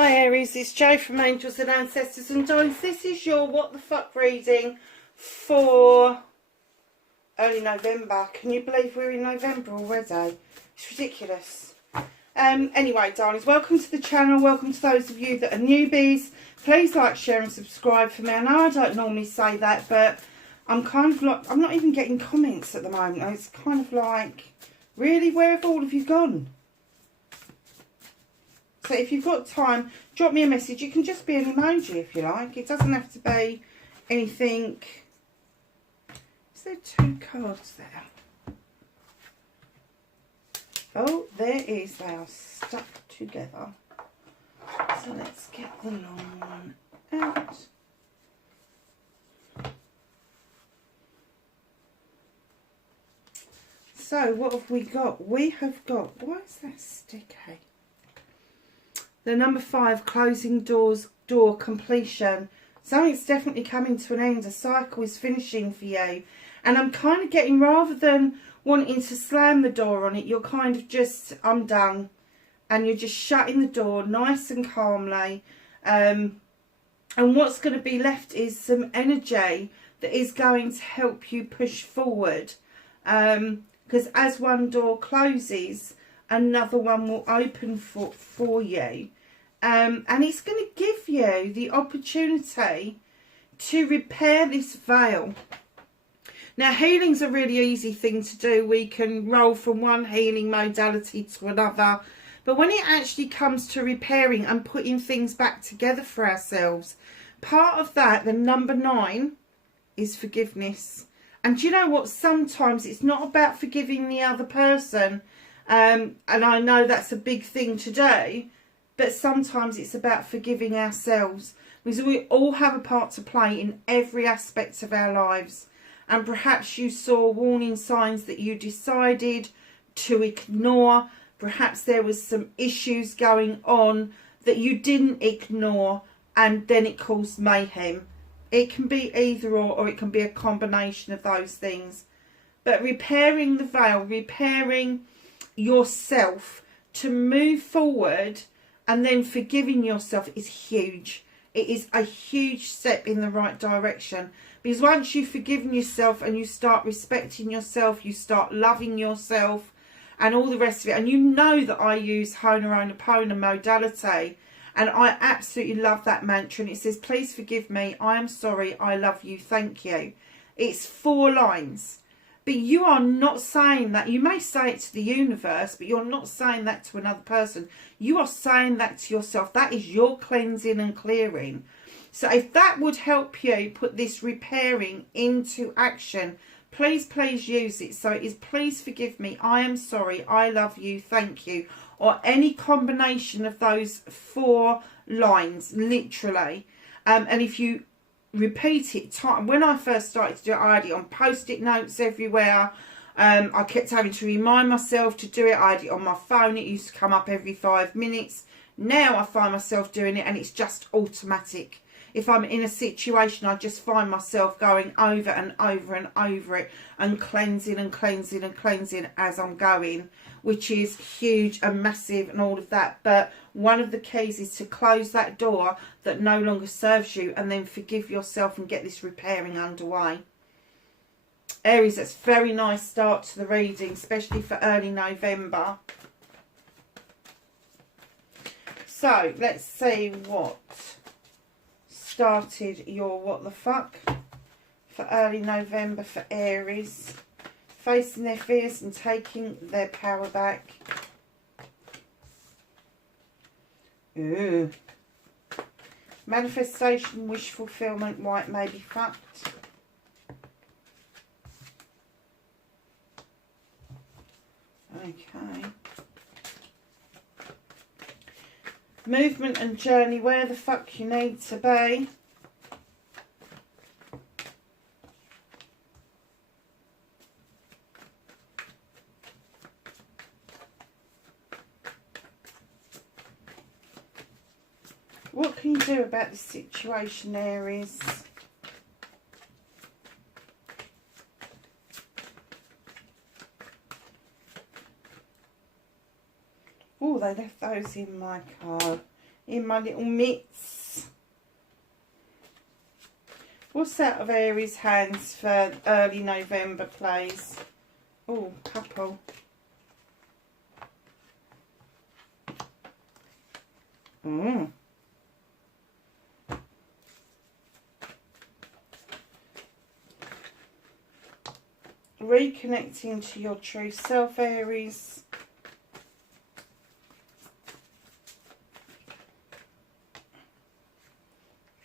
Hi Aries, it's Jo from Angels and Ancestors and Darlings. This is your What the Fuck reading for early November. Can you believe we're in November already? It's ridiculous. Anyway, darlings, welcome to the channel. Welcome to those of you that are newbies. Please like, share and subscribe for me. I know I don't normally say that, but I'm kind of like, I'm not even getting comments at the moment. It's kind of like, really, where have all of you gone? So if you've got time, drop me a message. It can just be an emoji if you like. It doesn't have to be anything. Is there two cards there? Oh, there is. They are stuck together. So let's get the long one out. So what have we got? We have got, why is that sticky? The number 5, closing door completion. Something's definitely coming to an end. A cycle is finishing for you. And I'm kind of getting, rather than wanting to slam the door on it, you're kind of just, I'm done. And you're just shutting the door nice and calmly. And what's going to be left is some energy that is going to help you push forward. Because as one door closes, another one will open for you. And it's going to give you the opportunity to repair this veil. Now, healing's a really easy thing to do. We can roll from one healing modality to another. But when it actually comes to repairing and putting things back together for ourselves, part of that, the number 9, is forgiveness. And do you know what? Sometimes it's not about forgiving the other person. And I know that's a big thing to do. But sometimes it's about forgiving ourselves. Because we all have a part to play in every aspect of our lives. And perhaps you saw warning signs that you decided to ignore. Perhaps there was some issues going on that you didn't ignore. And then it caused mayhem. It can be either or it can be a combination of those things. But repairing the veil, repairing yourself to move forward, and then forgiving yourself is huge. It is a huge step in the right direction. Because once you've forgiven yourself and you start respecting yourself, you start loving yourself and all the rest of it. And you know that I use Ho'oponopono modality. And I absolutely love that mantra. And it says, please forgive me. I am sorry. I love you. Thank you. It's 4 lines. But you are not saying that. You may say it to the universe, but you're not saying that to another person. You are saying that to yourself. That is your cleansing and clearing. So if that would help you put this repairing into action, please, please use it. So it is, please forgive me. I am sorry. I love you. Thank you. Or any combination of those 4 lines, literally. And if you repeat it, when I first started to do it, I had it on post-it notes everywhere. I kept having to remind myself to do it. I had it on my phone. It used to come up every 5 minutes. Now I find myself doing it and it's just automatic. If I'm in a situation, I just find myself going over and over and over it and cleansing and cleansing and cleansing as I'm going, which is huge and massive and all of that. But one of the keys is to close that door that no longer serves you and then forgive yourself and get this repairing underway. Aries, that's a very nice start to the reading, especially for early November. So, let's see what started your what the fuck for early November for Aries. Facing their fears and taking their power back. Ooh. Manifestation, wish fulfillment, white may be fucked. Okay. Movement and journey, where the fuck you need to be. What can you do about the situation, Aries? Oh, they left those in my card. in my little mitts. What's out of Aries' hands for early November, please? Oh, couple. Reconnecting to your true self, Aries.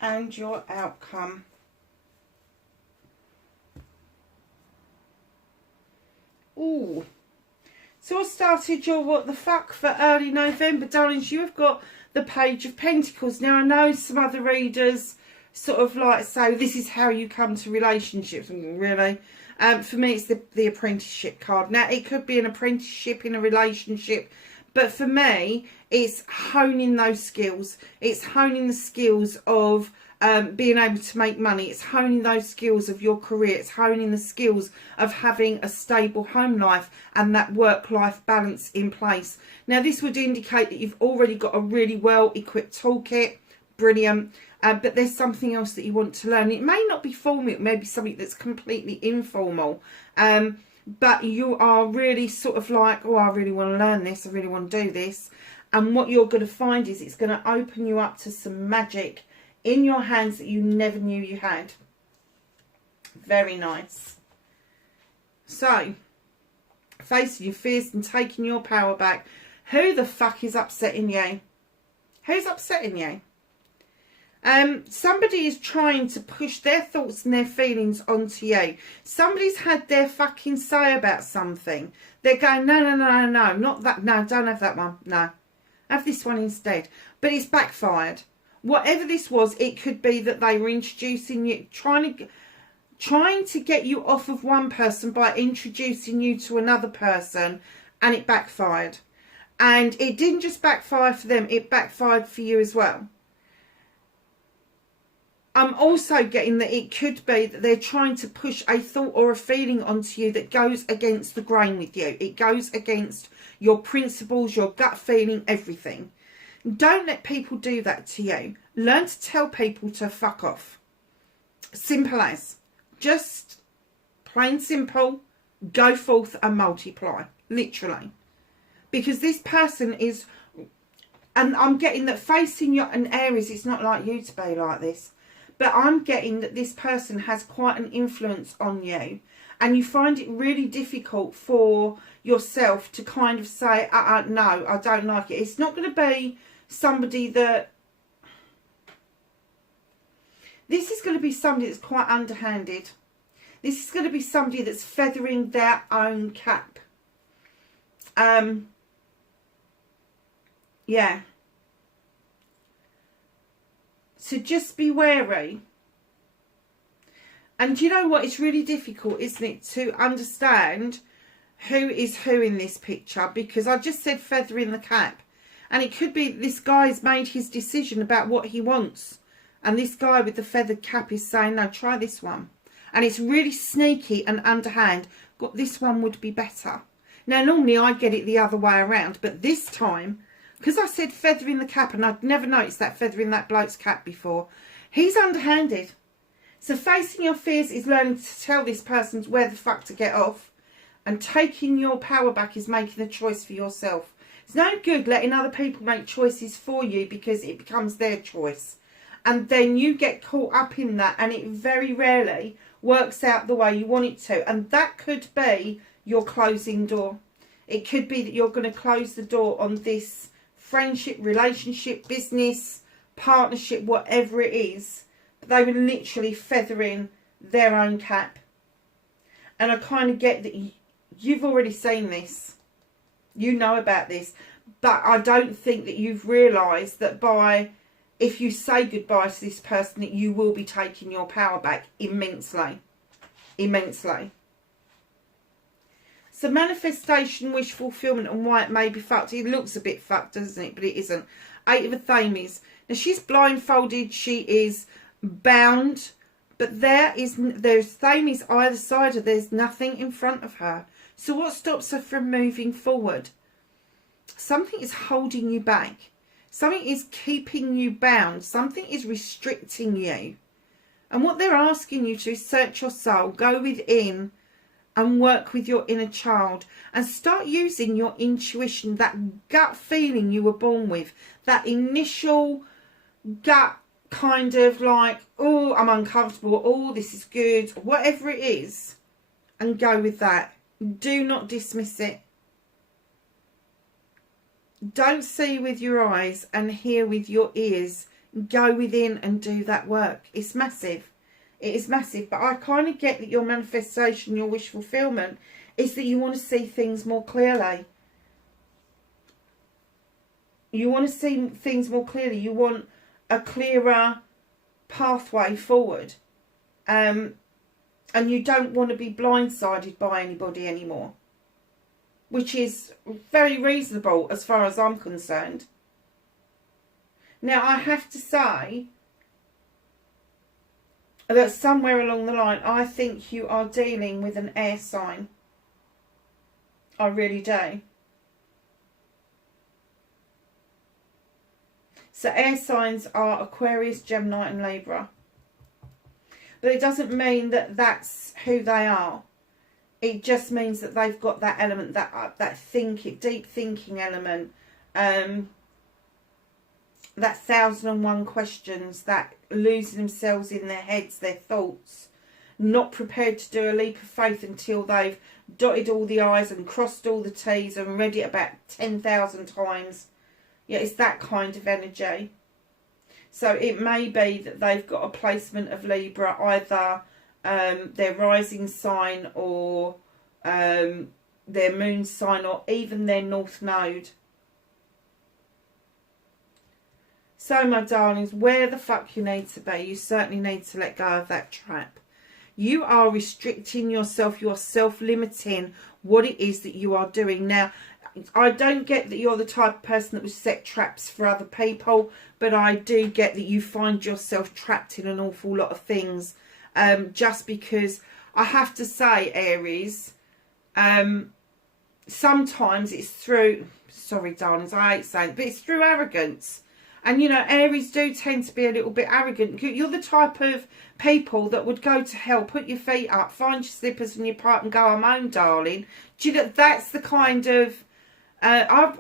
And your outcome. Ooh. So I started your what the fuck for early November, darlings. You have got the Page of Pentacles. Now, I know some other readers sort of like say, this is how you come to relationships. Really? For me, it's the apprenticeship card. Now, it could be an apprenticeship in a relationship, but for me, it's honing those skills. It's honing the skills of being able to make money. It's honing those skills of your career. It's honing the skills of having a stable home life and that work-life balance in place. Now, this would indicate that you've already got a really well-equipped toolkit. Brilliant. But there's something else that you want to learn. It may not be formal. It may be something that's completely informal. But you are really sort of like, oh, I really want to learn this. I really want to do this. And what you're going to find is it's going to open you up to some magic in your hands that you never knew you had. Very nice. So, facing your fears and taking your power back. Who the fuck is upsetting you? Who's upsetting you? Somebody is trying to push their thoughts and their feelings onto you. Somebody's had their fucking say about something. They're going, no, no, no, no, not that. No, don't have that one. No, have this one instead. But it's backfired. Whatever this was, it could be that they were introducing you, trying to get you off of one person by introducing you to another person, and it backfired. And it didn't just backfire for them, it backfired for you as well. I'm also getting that it could be that they're trying to push a thought or a feeling onto you that goes against the grain with you. It goes against your principles, your gut feeling, everything. Don't let people do that to you. Learn to tell people to fuck off. Simple as. Just plain simple, go forth and multiply. Literally. Because this person is, and I'm getting that facing your an Aries, it's not like you to be like this. But I'm getting that this person has quite an influence on you. And you find it really difficult for yourself to kind of say, no, I don't like it. It's not going to be somebody that... This is going to be somebody that's quite underhanded. This is going to be somebody that's feathering their own cap. Yeah. So just be wary. And you know what? It's really difficult, isn't it, to understand who is who in this picture. Because I just said feathering the cap. And it could be this guy's made his decision about what he wants. And this guy with the feathered cap is saying, no, try this one. And it's really sneaky and underhand. Got this one would be better. Now, normally I get it the other way around. But this time, because I said feathering the cap, and I'd never noticed that feathering that bloke's cap before, he's underhanded. So facing your fears is learning to tell this person where the fuck to get off. And taking your power back is making a choice for yourself. It's no good letting other people make choices for you because it becomes their choice. And then you get caught up in that, and it very rarely works out the way you want it to. And that could be your closing door. It could be that you're going to close the door on this friendship, relationship, business, partnership, whatever it is. But they were literally feathering their own cap. And I kind of get that you've already seen this. You know about this. But I don't think that you've realised that by... if you say goodbye to this person, that you will be taking your power back immensely. Immensely. So manifestation, wish fulfillment, and why it may be fucked. It looks a bit fucked, doesn't it? But it isn't. 8 of Athames. Now she's blindfolded. She is bound. But there's Thames either side of her. There's nothing in front of her. So what stops her from moving forward? Something is holding you back. Something is keeping you bound. Something is restricting you. And what they're asking you to is search your soul, go within and work with your inner child and start using your intuition, that gut feeling you were born with, that initial gut kind of like, oh, I'm uncomfortable, oh, this is good, whatever it is, and go with that. Do not dismiss it. Don't see with your eyes and hear with your ears. Go within and do that work. It's massive. It is massive. But I kind of get that your manifestation, your wish fulfillment, is that you want to see things more clearly. You want to see things more clearly. You want a clearer pathway forward. And you don't want to be blindsided by anybody anymore. Which is very reasonable as far as I'm concerned. Now, I have to say that somewhere along the line, I think you are dealing with an air sign. I really do. So air signs are Aquarius, Gemini and Libra. But it doesn't mean that that's who they are. It just means that they've got that element, that deep thinking element, that 1001 questions, that losing themselves in their heads, their thoughts, not prepared to do a leap of faith until they've dotted all the I's and crossed all the T's and read it about 10,000 times. Yeah, it's that kind of energy. So it may be that they've got a placement of Libra, either their rising sign or their moon sign or even their north node. So my darlings, where the fuck you need to be, you certainly need to let go of that trap. You are restricting yourself, you are self-limiting what it is that you are doing. Now, I don't get that you're the type of person that would set traps for other people, but I do get that you find yourself trapped in an awful lot of things. Just because, I have to say, Aries, sometimes it's through, sorry darlings, I hate saying it, but it's through arrogance. And you know, Aries do tend to be a little bit arrogant. You're the type of people that would go to hell, put your feet up, find your slippers and your pipe and go, I'm home, darling. Do you know, that's the kind of, I've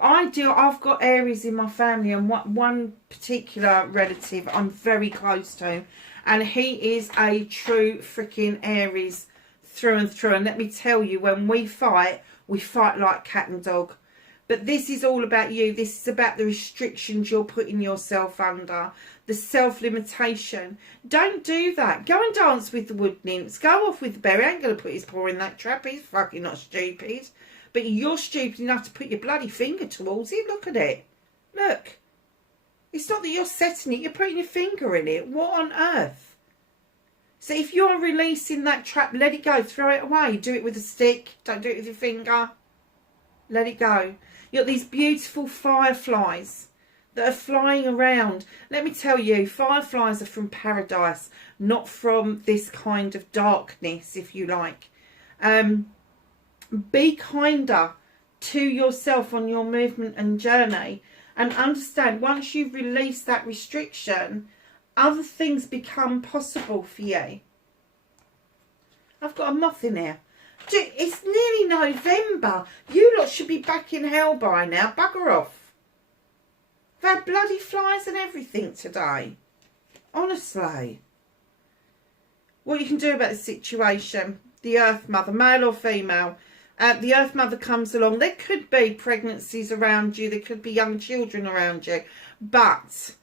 got Aries in my family, and one particular relative I'm very close to, and he is a true freaking Aries through and through. And let me tell you, when we fight like cat and dog. But this is all about you. This is about the restrictions you're putting yourself under, the self-limitation. Don't do that. Go and dance with the wood nymphs. Go off with the bear. He ain't going to put his paw in that trap. He's fucking not stupid. But you're stupid enough to put your bloody finger towards it. Look at it. Look. It's not that you're setting it. You're putting your finger in it. What on earth? So if you're releasing that trap, let it go. Throw it away. Do it with a stick. Don't do it with your finger. Let it go. You've got these beautiful fireflies that are flying around. Let me tell you, fireflies are from paradise, not from this kind of darkness, if you like. Be kinder to yourself on your movement and journey, and understand once you've released that restriction, other things become possible for you. I've got a moth in here. It's nearly November. You lot should be back in hell by now. Bugger off. I've had bloody flies and everything today. Honestly. What you can do about the situation. The Earth Mother, male or female. The Earth Mother comes along. There could be pregnancies around you. There could be young children around you. But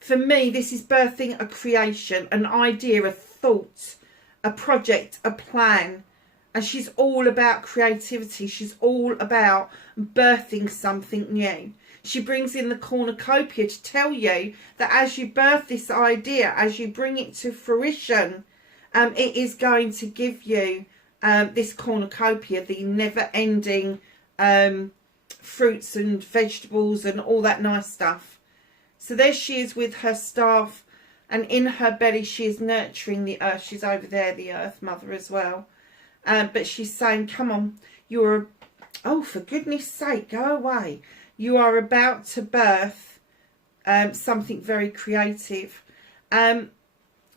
for me, this is birthing a creation, an idea, a thought, a project, a plan. And she's all about creativity. She's all about birthing something new. She brings in the cornucopia to tell you that as you birth this idea, as you bring it to fruition, it is going to give you this cornucopia, the never-ending fruits and vegetables and all that nice stuff. So there she is with her staff, and in her belly she is nurturing the earth. She's over there, the Earth Mother as well. But she's saying, come on, oh, for goodness sake, go away. You are about to birth something very creative. The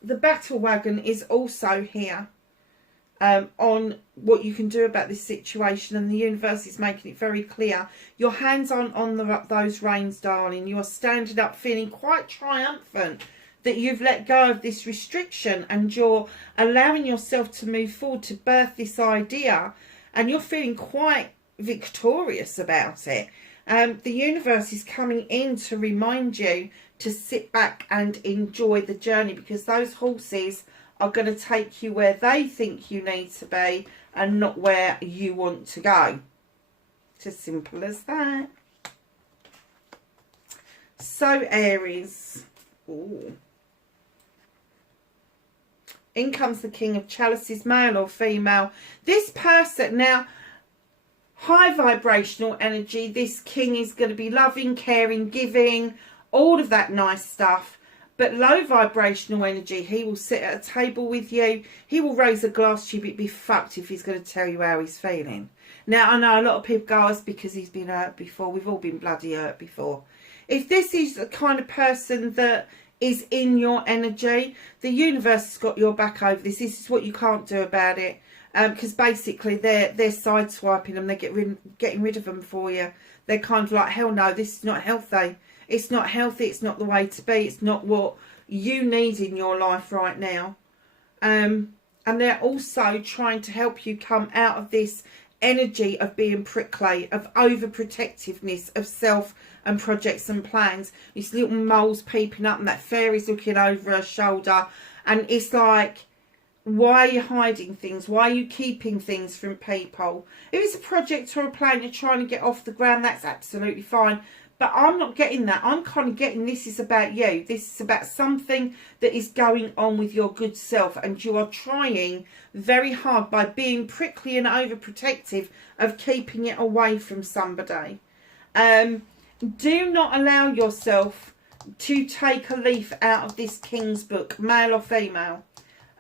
battle wagon is also here on what you can do about this situation, and the universe is making it very clear. Your hands aren't on those reins, darling. You are standing up feeling quite triumphant that you've let go of this restriction, and you're allowing yourself to move forward to birth this idea, and you're feeling quite victorious about it. The universe is coming in to remind you to sit back and enjoy the journey, because those horses are going to take you where they think you need to be and not where you want to go. It's as simple as that. So, Aries. Ooh. In comes the King of Chalices, male or female. This person, now, high vibrational energy. This king is going to be loving, caring, giving, all of that nice stuff. But low vibrational energy, he will sit at a table with you. He will raise a glass to you, but be fucked if he's going to tell you how he's feeling. Now, I know a lot of people go, it's because he's been hurt before. We've all been bloody hurt before. If this is the kind of person that is in your energy, the universe has got your back over this. This is what you can't do about it. Because basically they're sideswiping them. They're getting rid of them for you. They're kind of like, hell no, this is not healthy. It's not healthy. It's not the way to be. It's not what you need in your life right now. And they're also trying to help you come out of this energy of being prickly, of overprotectiveness, of self and projects and plans. These little moles peeping up and that fairy's looking over her shoulder. And it's like, why are you hiding things? Why are you keeping things from people? If it's a project or a plan you're trying to get off the ground, that's absolutely fine. But I'm not getting that. I'm kind of getting this is about you. This is about something that is going on with your good self. And you are trying very hard by being prickly and overprotective of keeping it away from somebody. Do not allow yourself to take a leaf out of this King's book, male or female.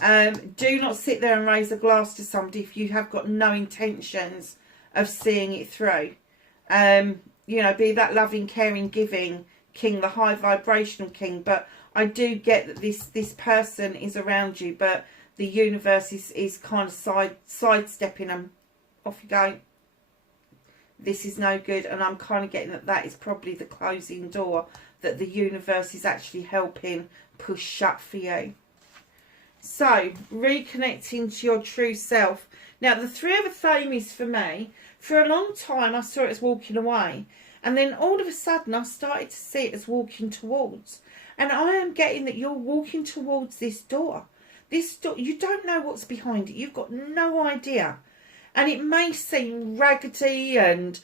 Do not sit there and raise a glass to somebody if you have got no intentions of seeing it through. You know, be that loving, caring, giving king, the high vibrational king. But I do get that this person is around you, but the universe is kind of sidestepping them. Off you go. This is no good, and I'm kind of getting that is probably the closing door that the universe is actually helping push shut for you. So, reconnecting to your true self. Now, the Three of Athames for me, for a long time I saw it as walking away. And then all of a sudden I started to see it as walking towards. And I am getting that you're walking towards this door. This door, you don't know what's behind it. You've got no idea. And it may seem raggedy and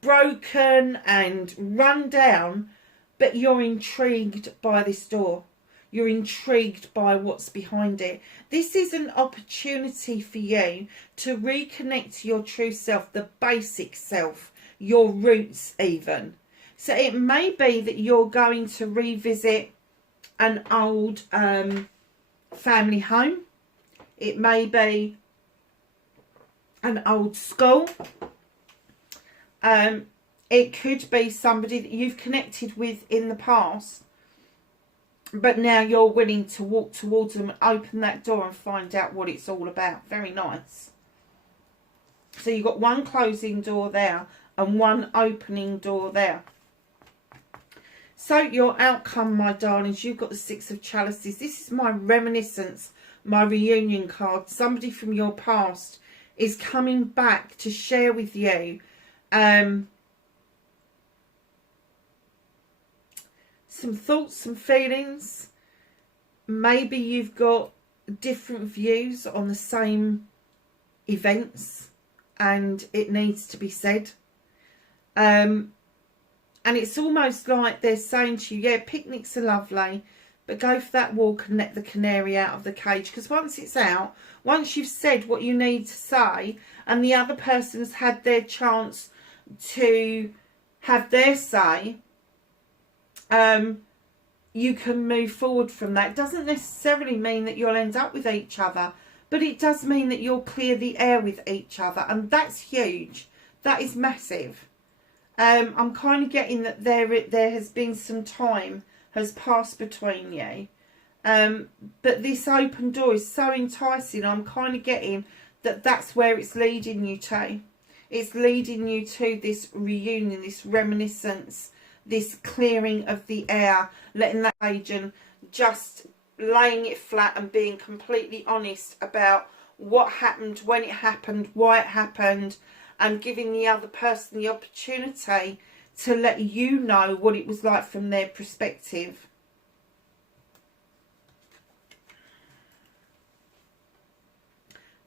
broken and run down, but you're intrigued by this door. You're intrigued by what's behind it. This is an opportunity for you to reconnect to your true self, the basic self, your roots even. So it may be that you're going to revisit an old family home. It may be an old school. It could be somebody that you've connected with in the past, but now you're willing to walk towards them and open that door and find out what it's all about. Very nice. So you've got one closing door there and one opening door there. So your outcome, my darlings, you've got the Six of Chalices. This is my reminiscence, my reunion card. Somebody from your past is coming back to share with you some thoughts, some feelings. Maybe you've got different views on the same events and it needs to be said. And it's almost like they're saying to you, yeah, picnics are lovely, but go for that walk and let the canary out of the cage. Because once it's out, once you've said what you need to say and the other person's had their chance to have their say, you can move forward from that. It doesn't necessarily mean that you'll end up with each other, but it does mean that you'll clear the air with each other, and that's huge. That is massive. I'm kind of getting that there has been some time has passed between you. But this open door is so enticing. I'm kind of getting that that's where it's leading you to. It's leading you to this reunion, this reminiscence, this clearing of the air, letting that agent just laying it flat and being completely honest about what happened, when it happened, why it happened, and giving the other person the opportunity to let you know what it was like from their perspective.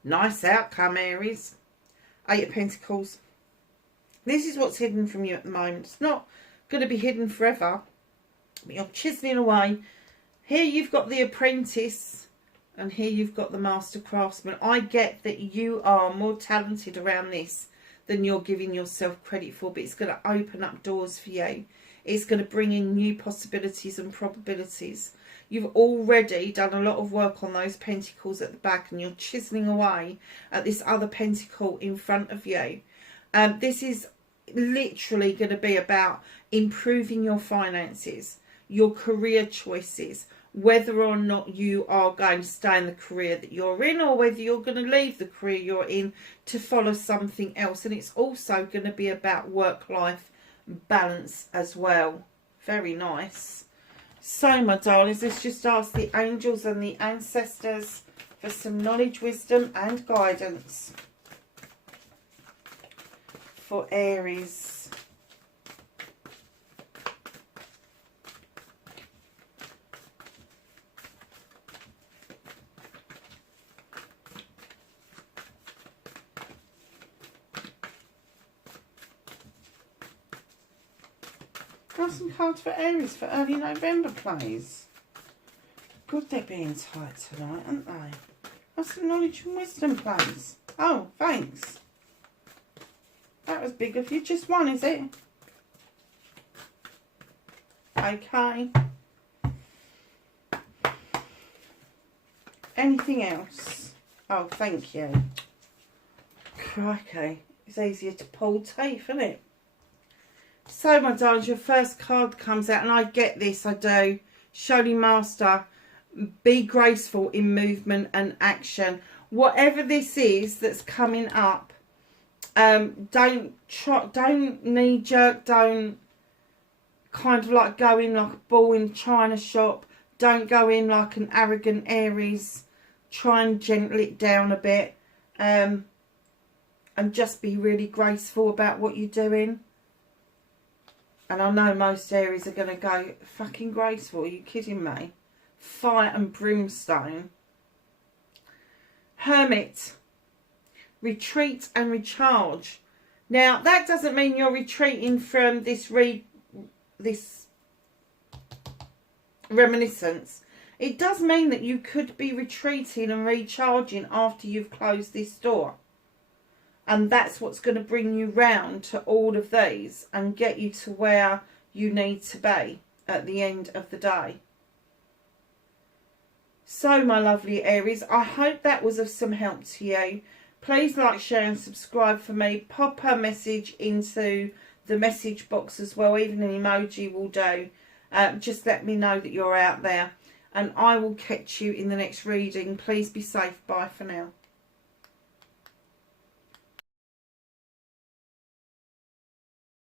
Nice outcome, Aries. 8 of Pentacles. This is what's hidden from you at the moment. It's not going to be hidden forever. But you're chiseling away. Here you've got the apprentice. And here you've got the master craftsman. I get that you are more talented around this than you're giving yourself credit for. But it's going to open up doors for you. It's going to bring in new possibilities and probabilities. You've already done a lot of work on those pentacles at the back, and you're chiseling away at this other pentacle in front of you. This is literally going to be about improving your finances, your career choices, whether or not you are going to stay in the career that you're in, or whether you're going to leave the career you're in to follow something else. And it's also going to be about work-life balance as well. Very nice. So, my darlings, let's just ask the angels and the ancestors for some knowledge, wisdom and guidance for Aries. Got some cards for Aries for early November, please. Good, they're being tight tonight, aren't they? Got some knowledge and wisdom, please. Oh, thanks. That was big of you. Just one, is it? Okay. Anything else? Oh, thank you. Crikey. It's easier to pull teeth, isn't it? So, my darlings, your first card comes out, and I get this, I do. Showing Master, be graceful in movement and action. Whatever this is that's coming up, don't knee jerk, don't kind of like go in like a bull in a china shop. Don't go in like an arrogant Aries. Try and gentle it down a bit, and just be really graceful about what you're doing. And I know most Aries are going to go, fucking graceful, are you kidding me? Fire and brimstone. Hermit. Retreat and recharge. Now, that doesn't mean you're retreating from this reminiscence. It does mean that you could be retreating and recharging after you've closed this door. And that's what's going to bring you round to all of these and get you to where you need to be at the end of the day. So, my lovely Aries, I hope that was of some help to you. Please like, share and subscribe for me. Pop a message into the message box as well. Even an emoji will do. Just let me know that you're out there. And I will catch you in the next reading. Please be safe. Bye for now.